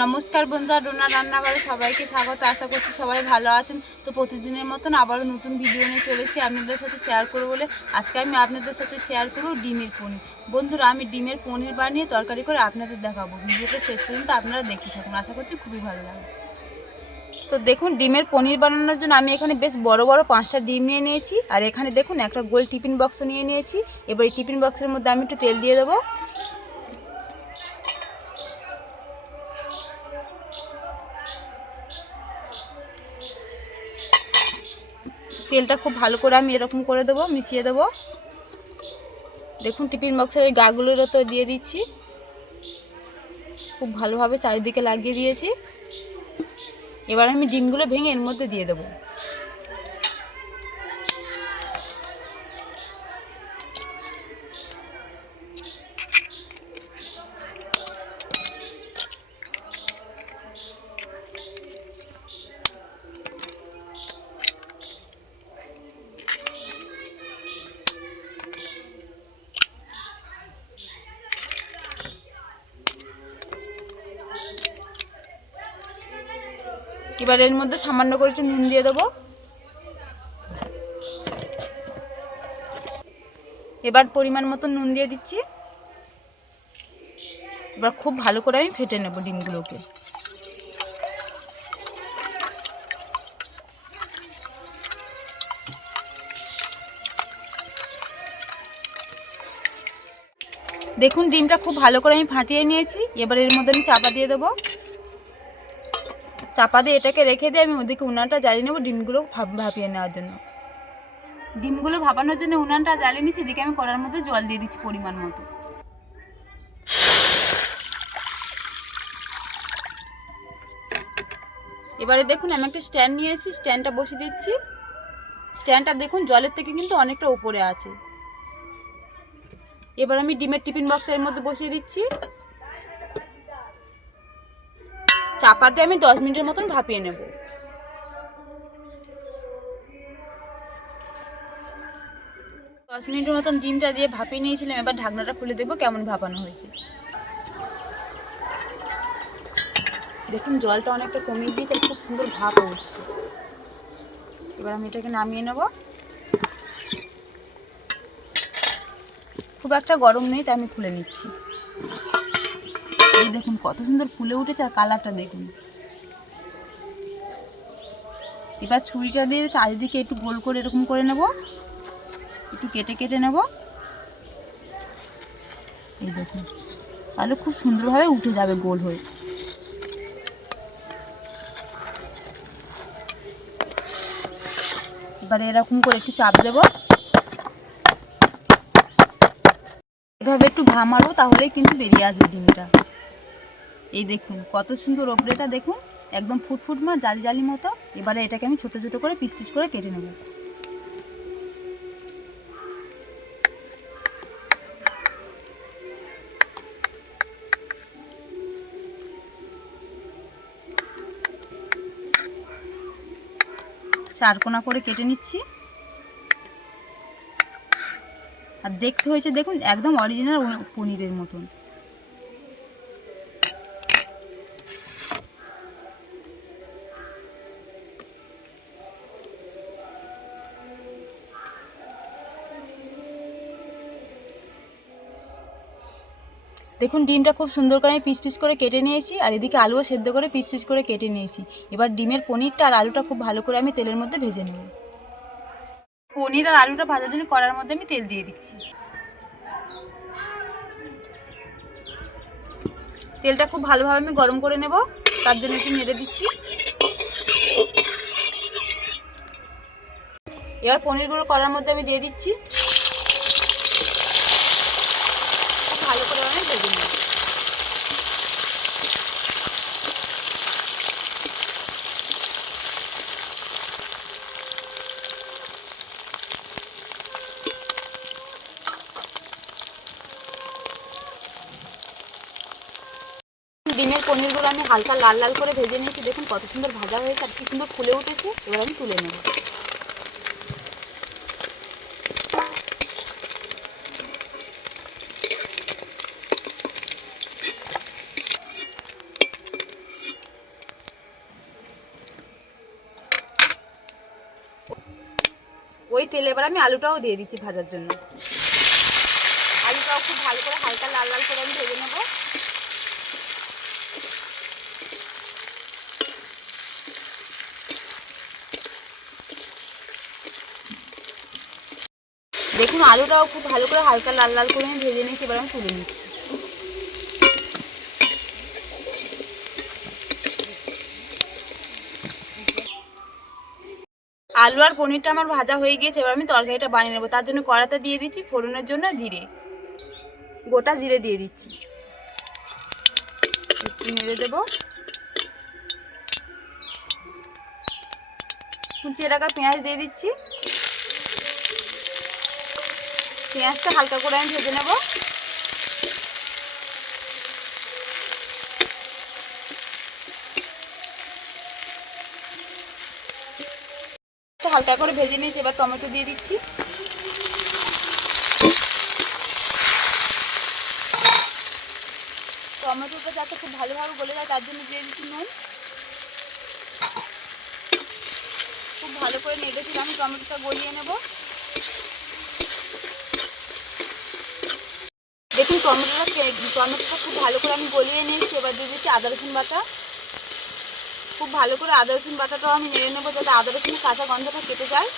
নমস্কার বন্ধুরা, ডোনার রান্নাঘরে সবাইকে স্বাগত। আশা করছি সবাই ভালো আছেন। তো প্রতিদিনের মতন আবারও নতুন ভিডিও নিয়ে চলে এসেছি আপনাদের সাথে শেয়ার করবো বলে। আজকে আমি আপনাদের সাথে শেয়ার করব ডিমের পনির। বন্ধুরা, আমি ডিমের পনির বানিয়ে তরকারি করে আপনাদের দেখাবো। ভিডিওটা শেষ পর্যন্ত আপনারা দেখতে থাকুন, আশা করছি খুবই ভালো লাগবে। তো দেখুন, ডিমের পনির বানানোর জন্য আমি এখানে বেশ বড় বড় 5টা ডিম নিয়ে নিয়েছি। আর এখানে দেখুন একটা গোল টিফিন বক্স নিয়ে নিয়েছি। এবার এই টিফিন বক্সের মধ্যে আমি একটু তেল দিয়ে দেবো। তেলটা খুব ভালো করে আমি এরকম করে দেবো, মিশিয়ে দেবো। দেখুন, টিফিন বক্সের এই গাগুলোরও তো দিয়ে দিচ্ছি। খুব ভালোভাবে চারিদিকে লাগিয়ে দিয়েছি। এবার আমি ডিমগুলো ভেঙে এর মধ্যে দিয়ে দেবো। এবার এর মধ্যে সামান্য করে একটু নুন দিয়ে দেবো। এবার পরিমাণ মতো নুন দিয়ে দিচ্ছি। এবার খুব ভালো করে আমি ফেটে নেব ডিমগুলোকে। দেখুন, ডিমটা খুব ভালো করে আমি ফাটিয়ে নিয়েছি। এবার এর মধ্যে আমি চাপা দিয়ে দেবো। চাপা দিয়ে এটাকে রেখে দিয়ে আমি ওদিকে উনানটা জ্বালিয়ে নেবো ডিমগুলো ভাপিয়ে নেওয়ার জন্য। ডিমগুলো ভাপানোর জন্য উনানটা জ্বালিয়ে নিচ্ছি। এদিকে আমি কড়ার মধ্যে জল দিয়ে দিচ্ছি পরিমাণ মতো। এবারে দেখুন, আমি একটা স্ট্যান্ড নিয়েছি, স্ট্যান্ডটা বসিয়ে দিচ্ছি। স্ট্যান্ডটা দেখুন জলের থেকে কিন্তু অনেকটা উপরে আছে। এবার আমি ডিমের টিফিন বক্সের মধ্যে বসিয়ে দিচ্ছি। চাপা দিয়ে আমি 10 মিনিটের মতন ভাপিয়ে নেব। 10 মিনিটের মতন ডিমটা দিয়ে ভাপিয়ে নিয়েছিলাম। এবার ঢাকনাটা খুলে দেখবো কেমন ভাপানো হয়েছে। দেখুন, জলটা অনেকটা কমিয়ে দিয়েছে, খুব সুন্দর ভাপ উঠছে। এবার আমি এটাকে নামিয়ে নেব। খুব একটা গরম নেই, তাই আমি খুলে নিচ্ছি। এই দেখুন কত সুন্দর ফুলে উঠেছে, আর কালারটা দেখুন। এবার ছুরিটা দিয়ে চারিদিকে একটু গোল করে এরকম করে নেব, একটু কেটে কেটে নেব। এই দেখুন, তাহলে খুব সুন্দরভাবে উঠে যাবে গোল হয়ে। এবারে এরকম করে একটু চাপ দেব। এভাবে একটু ঘা মারবো, তাহলেই কিন্তু বেরিয়ে আসবে ডিমটা। এই দেখুন কত সুন্দর ওপরেটা দেখুন, একদম ফুটফুট মা জালি জালি মতো। এবারে এটাকে আমি ছোট ছোট করে পিস পিস করে কেটে নেব। চারকোনা করে কেটে নিচ্ছি। আর দেখতে হয়েছে দেখুন একদম অরিজিনাল পনিরের মতন। দেখুন, ডিমটা খুব সুন্দর করে আমি পিস পিস করে কেটে নিয়েছি। আর এদিকে আলুও সেদ্ধ করে পিস পিস করে কেটে নিয়েছি। এবার ডিমের পনিরটা আর আলুটা খুব ভালো করে আমি তেলের মধ্যে ভেজে নেব। পনির আর আলুটা ভাজার জন্য কড়ার মধ্যে আমি তেল দিয়ে দিচ্ছি। তেলটা খুব ভালোভাবে আমি গরম করে নেব, তার জন্য একটু নেড়ে দিচ্ছি। এবার পনিরগুলো কড়ার মধ্যে আমি দিয়ে দিচ্ছি। খুব ভালো করে আমি ভেজে নেব। ডিমের পনিরগুলো আমি হালকা লাল লাল করে ভেজে নিয়েছি। দেখুন কত সুন্দর ভাজা হয়েছে, আর কি সুন্দর ফুলে উঠেছে। এবার আমি তুলে নেব। ওই তেলে এবার আমি আলুটাও দিয়ে দিচ্ছি ভাজার জন্য। আলুটাও খুব ভালো করে হালকা লাল লাল করে আমি ভেজে নেব। দেখুন আলুটাও খুব ভালো করে হালকা লাল লাল করে আমি ভেজে নিয়েছি, এবার আমি তুলে নিচ্ছি। আলু আর পনিরটা আমার ভাজা হয়ে গিয়েছে, এবার আমি তরকারিটা বানিয়ে নেবো। তার জন্য কড়াতে দিয়ে দিচ্ছি ফোড়নের জন্য জিরে, গোটা জিরে দিয়ে দিচ্ছি, একটু নেড়ে দেবো। কুচিয়ে রাখা পেঁয়াজ দিয়ে দিচ্ছি, পেঁয়াজটা হালকা করে আমি ভেজে নেব। হালকা করে ভেজে নিয়েছি, এবার টমেটো দিয়ে দিচ্ছি। টমেটোটা যাতে খুব ভালোভাবে গলে যায় তার জন্য দিয়ে দিচ্ছি নুন। খুব ভালো করে নেড়েছি, আমি টমেটোটা গলিয়ে নেব। দেখুন টমেটোটা খুব ভালো করে আমি গলিয়ে নিয়েছি, এবার দিয়ে দিচ্ছি আদা রসুন বাটা। খুব ভালো করে আদা রসুন বাটাটাও আমি নেড়ে নেবো যাতে আদা রসুনের কাঁচা গন্ধটা কেটে যায়।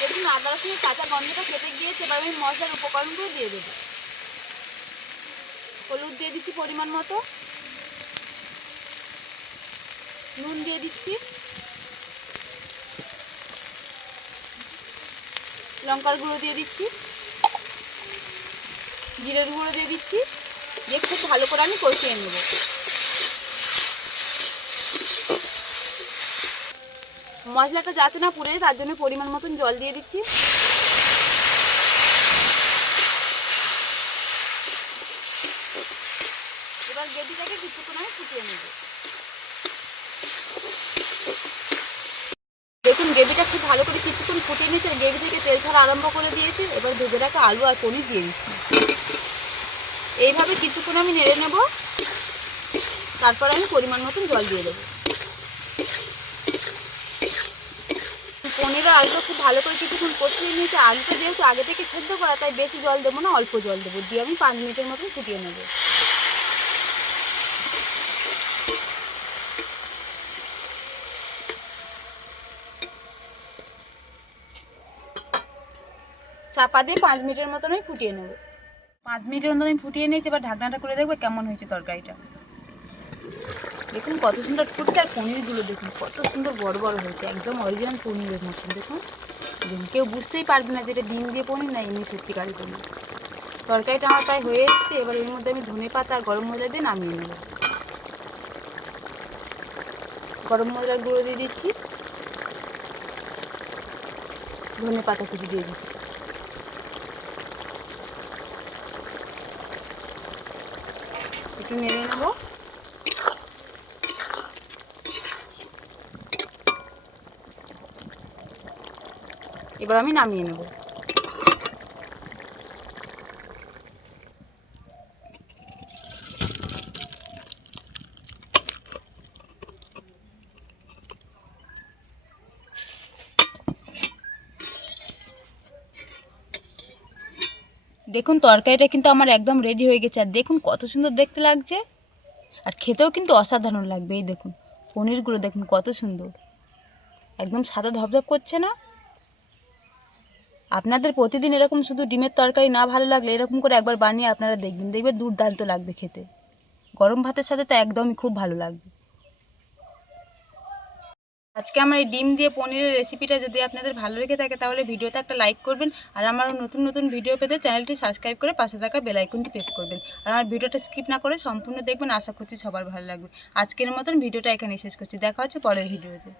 দেখুন আদা রসুনের কাঁচা গন্ধটা কেটে গিয়েছে, এবার আমি মশলার উপকরণগুলো দিয়ে দেবো। হলুদ দিয়ে দিচ্ছি পরিমাণ মতো, নুন দিয়ে দিচ্ছি, লঙ্কার গুঁড়ো দিয়ে দিচ্ছি, জিরের গুঁড়ো দিয়ে দিচ্ছি, দিয়ে খুব ভালো করে আমি কষিয়ে নেব। মশলাটা যাতে না পুড়ে তার জন্য পরিমাণ মতন জল দিয়ে দিচ্ছি। এবার গ্রেভিটাকে কিছুক্ষণ আমি ফুটিয়ে নেব। দেখুন গ্রেভিটা খুব ভালো করে কিছুক্ষণ ফুটিয়ে নিয়েছে, গ্রেভি থেকে তেল ছাড়া আরম্ভ করে দিয়েছে। এবার ভেজে রাখা আলু আর পনির দিয়ে দিচ্ছি। এইভাবে কিছুক্ষণ আমি নেড়ে নেব, তারপর আমি পরিমাণ মতন জল দিয়ে দেবো। পনির আর আলুটা খুব ভালো করে কিছুক্ষণ কষিয়ে নিয়েছে। আলুটা যেহেতু আগে থেকে সেদ্ধ করা তাই বেশি জল দেবো না, অল্প জল দেবো, দিয়ে আমি 5 মিনিটের মতন ফুটিয়ে নেব। চাপা দিয়ে 5 মিনিটের মতন আমি ফুটিয়ে নেব। 5 মিনিটের মতন আমি ফুটিয়ে নিয়েছি, এবার ঢাকনাটা করে দেখবো কেমন হয়েছে তরকারিটা। দেখুন কত সুন্দর ফুটছে, আর পনিরগুলো দেখুন কত সুন্দর বড় বড় হয়েছে, একদম অরিজিনাল পনিরের মতন। দেখুন কেউ বুঝতেই পারবে না যে এটা ডিম দিয়ে পনির না এমনি সত্যিকারের পনির। তরকারিটা আমার প্রায় হয়ে এসছে, এবার এর মধ্যে আমি ধনে পাতা আর গরম মশলা দিয়ে নামিয়ে নেব। গরম মশলার গুঁড়ো দিয়ে দিচ্ছি, ধনে পাতা কুচি দিয়ে দিচ্ছি। একটু নেড়ে নেব। এবার আমি নামিয়ে নেব। দেখুন তরকারিটা কিন্তু আমার একদম রেডি হয়ে গেছে, আর দেখুন কত সুন্দর দেখতে লাগছে, আর খেতেও কিন্তু অসাধারণ লাগবে। এই দেখুন পনিরগুলো দেখুন কত সুন্দর, একদম সাদা ধপধপ করছে না। আপনাদের প্রতিদিন এরকম শুধু ডিমের তরকারি না ভালো লাগলে এরকম করে একবার বানিয়ে আপনারা দেখবেন, দেখবেন দুর্দান্ত লাগবে খেতে। গরম ভাতের সাথে তো একদমই খুব ভালো লাগবে। আজকে আমার এই ডিম দিয়ে পনিরের রেসিপিটা যদি আপনাদের ভালো লেগে থাকে তাহলে ভিডিওতে একটা লাইক করবেন, আর আমার নতুন নতুন ভিডিও পেতে চ্যানেলটি সাবস্ক্রাইব করে পাশে থাকা বেল আইকনটি প্রেস করবেন, আর আমার ভিডিওটা স্কিপ না করে সম্পূর্ণ দেখবেন। আশা করছি সবার ভালো লাগবে। আজকের মতন ভিডিওটা এখানেই শেষ করছি, দেখা হচ্ছে পরের ভিডিওতে।